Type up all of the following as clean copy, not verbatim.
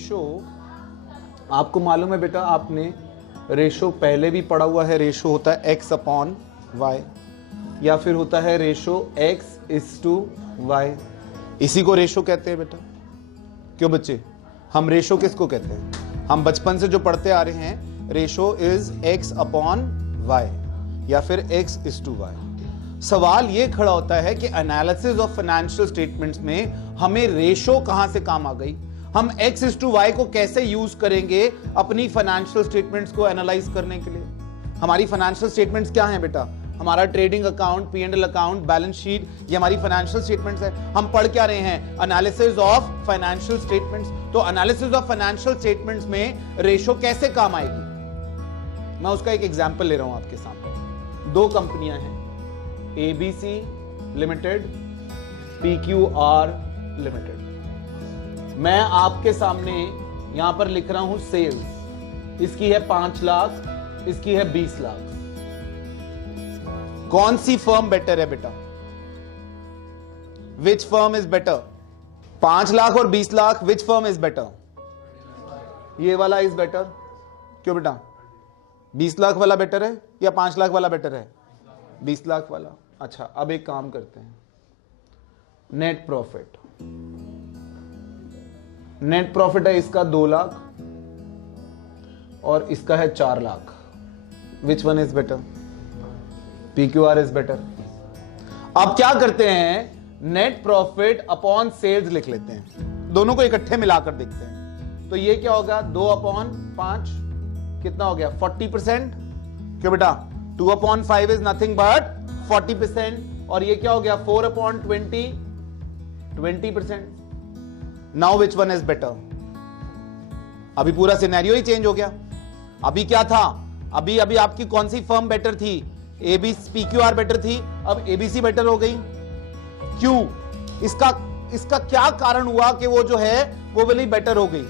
Ratio आपको मालूम है बेटा, आपने रेशो पहले भी पढ़ा हुआ है। रेशो होता है x अपॉन वाई या फिर होता है रेशो x:y। इसी को रेशो कहते हैं बेटा। क्यों बच्चे, हम रेशो किसको कहते हैं? हम बचपन से जो पढ़ते आ रहे हैं, ratio is x upon y या फिर x:y। सवाल ये खड़ा होता है कि एनालिसिस ऑफ फाइनेंशियल स्टेटमेंट्स में हमें रेशो कहां से काम आ गई? हम x:y को कैसे यूज करेंगे अपनी फाइनेंशियल स्टेटमेंट्स को एनालाइज करने के लिए? हमारी फाइनेंशियल स्टेटमेंट्स क्या हैं बेटा? हमारा trading account, P&L account, balance sheet, ये हमारी फाइनेंशियल स्टेटमेंट्स है। हम पढ़ क्या रहे हैं? Analysis of financial statements. तो एनालिसिस ऑफ फाइनेंशियल स्टेटमेंट्स में रेशो कैसे काम आएगी? मैं उसका एक एग्जांपल ले रहा हूं आपके सामने। दो कंपनियां हैं, ABC लिमिटेड, PQR लिमिटेड। मैं आपके सामने यहां पर लिख रहा हूं सेल्स, इसकी है 5 लाख, इसकी है 20 लाख। कौन सी फर्म बेटर है बेटा? विच फर्म इज बेटर? 5 लाख और 20 लाख, विच फर्म इज बेटर? ये वाला इज बेटर। क्यों बेटा? 20 लाख वाला बेटर है या 5 लाख वाला बेटर है? 20 लाख वाला। अच्छा, अब एक काम करते हैं, नेट प्रॉफिट। नेट प्रॉफिट है इसका 2 लाख और इसका है 4 lakh. Which one is better? PQR is better. अब क्या करते हैं, नेट प्रॉफिट अपॉन सेल्स लिख लेते हैं, दोनों को इकट्ठे मिलाकर देखते हैं। तो ये क्या होगा? 2/5 कितना हो गया? 40%। क्यों बेटा? 2/5 इज नथिंग बट 40%। और ये क्या हो गया? 4/20, 20%। Now which one is better? अभी पूरा सिनेरियो ही चेंज हो गया। अभी क्या था? अभी आपकी कौन सी फर्म बेटर थी? PQR बेटर थी, अब ABC बेटर हो गई। क्यों? इसका क्या कारण हुआ कि वो जो है वो वाली बेटर हो गई?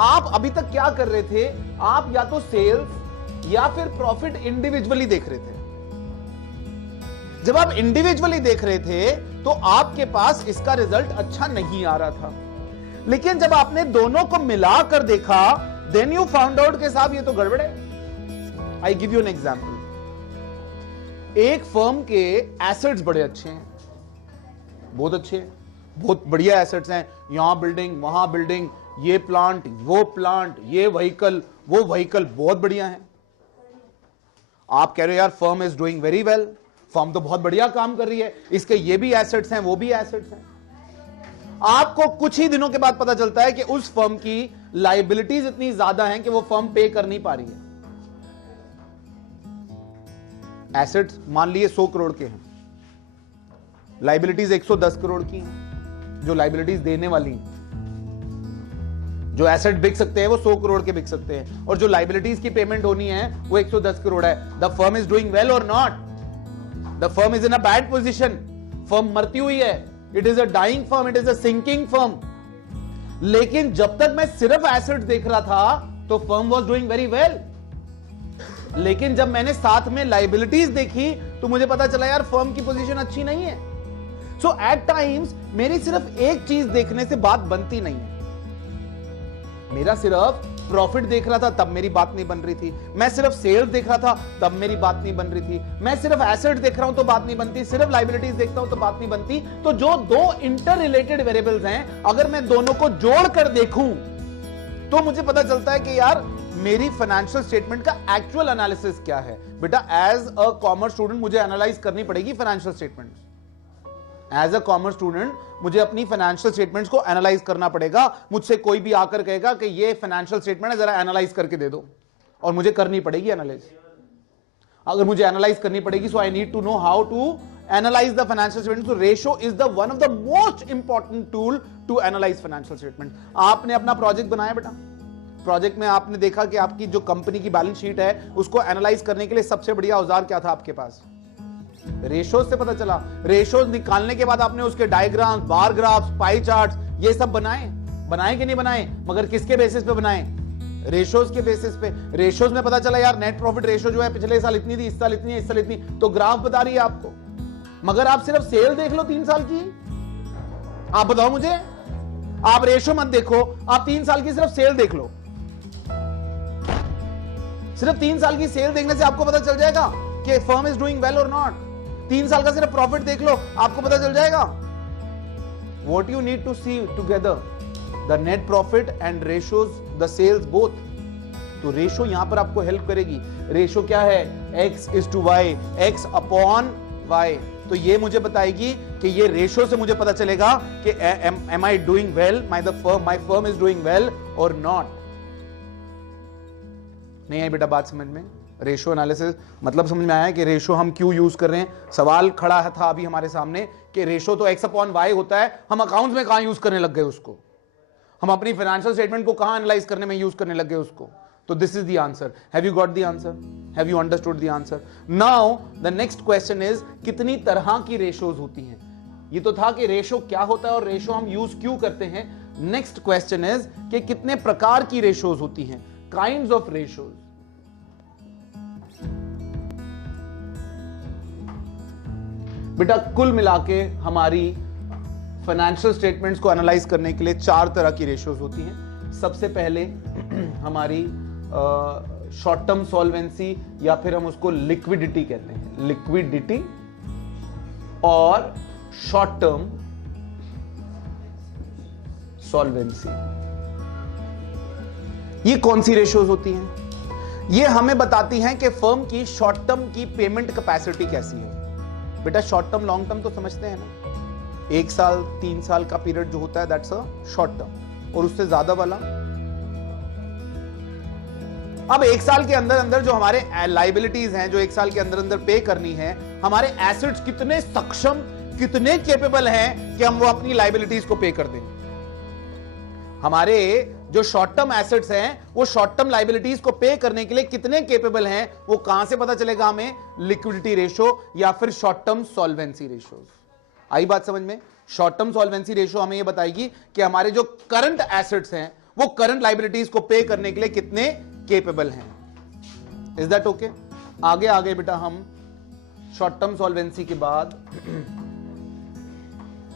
आप अभी तक क्या कर रहे थे? आप या तो सेल्स या फिर प्रॉफिट इंडिविजुअली देख रहे थे। जब आप इंडिविजुअली देख रहे थे तो आपके पास इसका रिजल्ट अच्छा नहीं आ रहा था, लेकिन जब आपने दोनों को मिलाकर देखा, देन यू फाउंड आउट के साहब ये तो गड़बड़ है। I give you an example. एक फर्म के एसेट्स बड़े अच्छे हैं, बहुत अच्छे हैं, बहुत बढ़िया एसेट्स हैं। यहां बिल्डिंग, वहां बिल्डिंग, ये प्लांट, वो प्लांट, ये व्हीकल, वो व्हीकल, बहुत बढ़िया है। आप कह रहे हो यार firm is doing very well, firm तो बहुत बढ़िया काम कर रही है, इसके ये भी एसेट्स हैं, वो भी एसेट्स हैं। आपको कुछ ही दिनों के बाद पता चलता है कि उस फर्म की लायबिलिटीज इतनी ज्यादा हैं कि वो फर्म पे कर नहीं पा रही है। एसेट्स मान लिए 100 करोड़ के हैं, लायबिलिटीज 110 करोड़ की हैं, जो लायबिलिटीज देने वाली हैं। जो एसेट बिक सकते हैं वो 100 करोड़ के बिक सकते हैं, और जो लायबिलिटीज की पेमेंट होनी है वो 110 करोड़ है। The firm is doing well और not? The firm is in a bad position. Firm मरती हुई है, it is a dying firm, it is a sinking firm. लेकिन जब तक मैं सिर्फ एसेट देख रहा था तो firm was doing very well, लेकिन जब मैंने साथ में लायबिलिटीज देखी तो मुझे पता चला यार फर्म की पोजीशन अच्छी नहीं है। सो एट टाइम्स मेरी सिर्फ एक चीज देखने से बात बनती नहीं है। मेरा सिर्फ प्रॉफिट देख रहा था तब मेरी बात नहीं बन रही थी, मैं सिर्फ सेल्स देख रहा था तब मेरी बात नहीं बन रही थी, मैं सिर्फ एसेट देख रहा हूं तो बात नहीं बनती, सिर्फ लायबिलिटीज देखता हूं तो बात नहीं बनती। तो जो दो इंटर रिलेटेड वेरिएबल्स हैं, अगर मैं दोनों को जोड़कर देखूं तो मुझे पता चलता है कि यार मेरी फाइनेंशियल स्टेटमेंट का एक्चुअल एनालिसिस क्या है। बेटा एज अ कॉमर्स स्टूडेंट मुझे एनालाइज करनी पड़ेगी financial statements. As a commerce student मुझे अपनी फाइनेंशियल स्टेटमेंट्स को एनालाइज करना पड़ेगा। मुझसे कोई भी आकर कहेगा कि ये फाइनेंशियल स्टेटमेंट है, जरा एनालाइज करके दे दो, और मुझे करनी पड़ेगी एनालाइज। अगर मुझे एनालाइज करनी पड़ेगी, so I need to know how to analyse the financial statement. So ratio is the one of the most important tool to analyse financial statement. आपने अपना प्रोजेक्ट बनाया बेटा, प्रोजेक्ट में आपने देखा कि आपकी जो कंपनी की बैलेंस शीट है उसको एनालाइज करने के लिए सबसे बढ़िया औजार क्या था आपके पास? रेशोज से पता चला। रेशोज निकालने के बाद आपने उसके डायग्राम्स, बार ग्राफ्स, पाई चार्ट्स, ये सब बनाए कि नहीं बनाए? मगर किसके बेसिस पे बनाए? रेशोज के बेसिस पे। रेशोज में पता चला यार नेट प्रॉफिट रेशो जो है पिछले साल इतनी थी, इस साल इतनी है, इस साल इतनी, तो ग्राफ बता रही है आपको। मगर आप सिर्फ सेल देख लो 3 साल की, आप बताओ मुझे, आप रेशो मत देखो, आप 3 साल की सिर्फ सेल देख लो। सिर्फ 3 साल की सेल देखने से आपको पता चल जाएगा कि फर्म इज डूइंग वेल और नॉट। 3 साल का सिर्फ प्रॉफिट देख लो, आपको पता चल जाएगा। What you need to see together, the net profit and ratios, the sales both. तो रेशो यहां पर आपको हेल्प करेगी। रेशो क्या है? x is to y, x upon y। तो ये मुझे बताएगी कि ये रेशो से मुझे पता चलेगा कि am I doing well, my firm is doing well or not। नहीं है बेटा बात समझ में? रेशो एनालिसिस मतलब समझ में आया कि रेशो हम क्यों यूज कर रहे हैं। सवाल खड़ा था अभी हमारे सामने कि रेशो तो x अपॉन y होता है, हम अकाउंट्स में कहां यूज करने लग गए उसको, हम अपनी फाइनेंशियल स्टेटमेंट को कहां एनालाइज करने में यूज करने लग गए उसको। तो this is the answer. Have you got the answer? Have you understood the answer? Now the next question is कितनी तरह की रेशोज होती हैं। ये तो था कि रेशो क्या होता है और रेशो हम यूज क्यों करते हैं। नेक्स्ट क्वेश्चन इज कि कितने प्रकार की रेशोज होती हैं, काइंड्स ऑफ रेशोज। बेटा कुल मिलाके हमारी फाइनेंशियल स्टेटमेंट्स को एनालाइज करने के लिए 4 तरह की रेशियोज होती हैं। सबसे पहले हमारी शॉर्ट टर्म सॉल्वेंसी या फिर हम उसको लिक्विडिटी कहते हैं, लिक्विडिटी और शॉर्ट टर्म सॉल्वेंसी। ये कौन सी रेशियोज होती हैं? ये हमें बताती हैं कि फर्म की शॉर्ट टर्म की पेमेंट कैपेसिटी कैसी है। बेटा शॉर्ट टर्म लॉन्ग टर्म तो समझते हैं ना, 1 साल 3 साल का पीरियड जो होता है दैट्स अ शॉर्ट टर्म, और उससे ज्यादा वाला। अब 1 साल के अंदर अंदर जो हमारे लाइबिलिटीज हैं, जो 1 साल के अंदर अंदर पे करनी है, हमारे एसेट्स कितने सक्षम, कितने केपेबल हैं कि हम वो अपनी लाइबिलिटीज को पे कर दें। हमारे जो शॉर्ट टर्म एसेट्स हैं वो शॉर्ट टर्म लाइबिलिटीज को पे करने के लिए कितने केपेबल हैं, वो कहां से पता चलेगा हमें? लिक्विडिटी रेशो या फिर शॉर्ट टर्म सॉल्वेंसी रेशो। आई बात समझ में? शॉर्ट टर्म सॉल्वेंसी रेशो हमें ये बताएगी कि हमारे जो करंट एसेट्स हैं वो करंट लाइबिलिटीज को पे करने के लिए कितने केपेबल हैं। Is that okay? आगे आगे बेटा हम शॉर्ट टर्म सॉल्वेंसी के बाद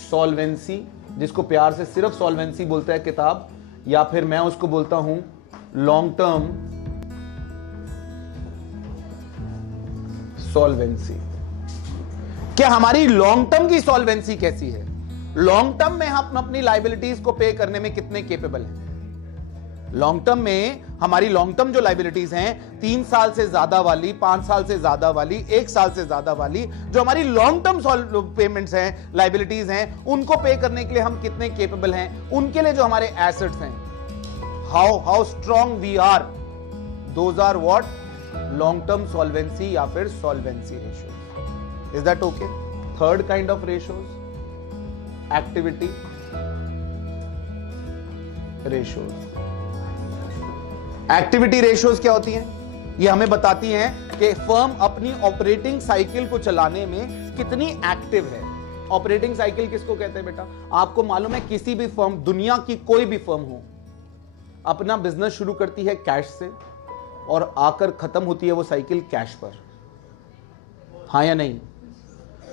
सॉल्वेंसी, जिसको प्यार से सिर्फ सॉल्वेंसी बोलता है किताब, या फिर मैं उसको बोलता हूं लॉन्ग टर्म सॉल्वेंसी। क्या हमारी लॉन्ग टर्म की सॉल्वेंसी कैसी है? लॉन्ग टर्म में हम अपनी लाइबिलिटीज को पे करने में कितने केपेबल हैं? लॉन्ग टर्म में हमारी लॉन्ग टर्म जो लाइबिलिटीज हैं, 3 साल से ज्यादा वाली, 5 साल से ज्यादा वाली, 1 साल से ज्यादा वाली, जो हमारी लॉन्ग टर्म पेमेंट्स हैं, लाइबिलिटीज हैं, उनको पे करने के लिए हम कितने केपेबल हैं? उनके लिए जो हमारे एसेट्स हैं, how strong we are, those are what? Long term solvency या फिर solvency ratios. Is that okay? Third kind of ratios, activity ratios. Activity ratios क्या होती हैं? ये हमें बताती हैं कि फर्म अपनी ऑपरेटिंग साइकिल को चलाने में कितनी एक्टिव है। ऑपरेटिंग साइकिल किसको कहते हैं बेटा? आपको मालूम है किसी भी फर्म, दुनिया की कोई भी फर्म हो, अपना बिजनेस शुरू करती है कैश से और आकर खत्म होती है वो साइकिल कैश पर, हाँ या नहीं?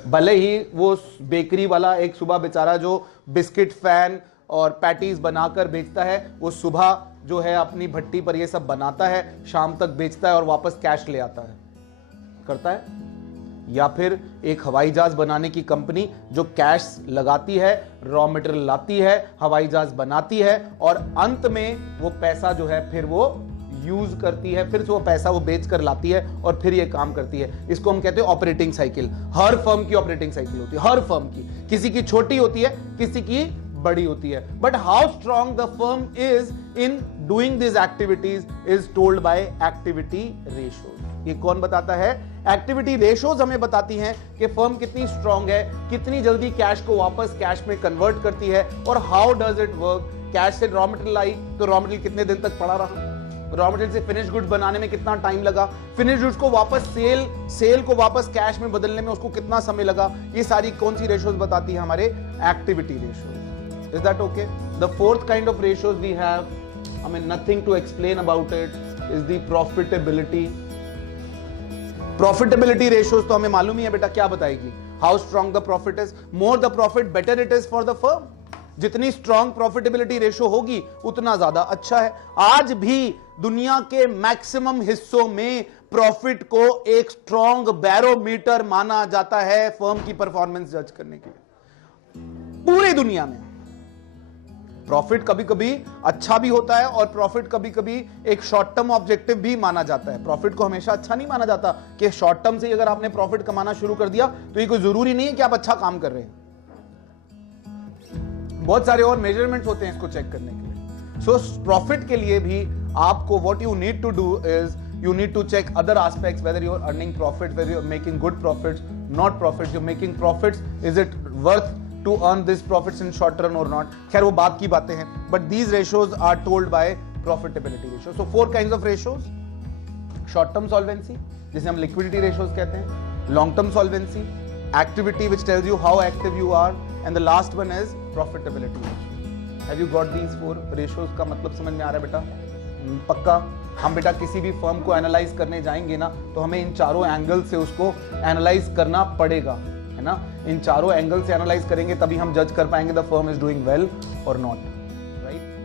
भले ही वो बेकरी वाला एक सुबह बेचारा जो बिस्किट फैन और पैटीज बनाकर बेचता है, वो सुबह जो है अपनी भट्टी पर ये सब बनाता है, शाम तक बेचता है और वापस कैश ले आता है, करता है। या फिर एक हवाई जहाज बनाने की कंपनी जो कैश लगाती है, रॉ मटेरियल लाती है, हवाई जहाज बनाती है और अंत में वो पैसा जो है फिर वो यूज करती है, फिर से वो पैसा वो बेच कर लाती है और फिर ये काम करती है। इसको हम कहते हैं ऑपरेटिंग साइकिल। हर फर्म की ऑपरेटिंग साइकिल होती है, हर फर्म की, किसी की छोटी होती है, किसी की बड़ी होती है। But how strong the firm is in doing this activities is told by activity ratios. ये कौन बताता है? एक्टिविटी रेशियोज हमें बताती हैं कि फर्म कितनी स्ट्रॉन्ग है, कितनी जल्दी कैश को वापस कैश में कन्वर्ट करती है और how does it work. Cash से रॉ मटेरियल आई तो रॉ मटेरियल कितने दिन तक पड़ा रहा, रॉ मटेरियल से फिनिश गुड्स बनाने में कितना टाइम लगा, फिनिश गुड्स को वापस सेल को वापस कैश में बदलने में उसको कितना समय लगा। ये सारी कौन सी रेशियोज बताती है? हमारे activity ratios. Is that okay? The fourth kind of ratios we have, I mean nothing to explain about it, is the profitability. Profitability ratios तो हमें मालूम ही है बेटा क्या बताएगी? How strong the profit is, more the profit better it is for the firm. जितनी strong profitability ratio होगी उतना ज्यादा अच्छा है। आज भी दुनिया के मैक्सिमम हिस्सों में प्रॉफिट को एक स्ट्रॉन्ग बैरोमीटर माना जाता है फर्म की परफॉर्मेंस जज करने के लिए। पूरी दुनिया में प्रॉफिट कभी कभी अच्छा भी होता है और प्रॉफिट कभी कभी एक शॉर्ट टर्म ऑब्जेक्टिव भी माना जाता है। प्रॉफिट को हमेशा अच्छा नहीं माना जाता कि शॉर्ट टर्म से ही अगर आपने प्रॉफिट कमाना शुरू कर दिया तो ये कोई जरूरी नहीं है कि आप अच्छा काम कर रहे हैं। बहुत सारे और मेजरमेंट्स होते हैं इसको चेक करने के लिए। सो प्रॉफिट के लिए भी आपको what you need to do is you need to check other aspects, whether you're earning profit, whether you're making good profits, not profits, you're making profits, is it worth to earn these profits in short run or not? खैर वो बात की बातें हैं, but these ratios are told by profitability ratio. So 4 kinds of ratios: short term solvency, जिसे हम liquidity ratios कहते हैं, long term solvency, activity which tells you how active you are, and the last one is profitability ratio. Have you got these 4 ratios का मतलब समझ में आ रहा है बेटा? पक्का? हम बेटा किसी भी फर्म को एनालाइज करने जाएंगे ना तो हमें इन चारों एंगल से उसको एनालाइज करना पड़ेगा, है ना। इन चारों एंगल से एनालाइज करेंगे तभी हम जज कर पाएंगे the firm is doing well और नॉट, राइट।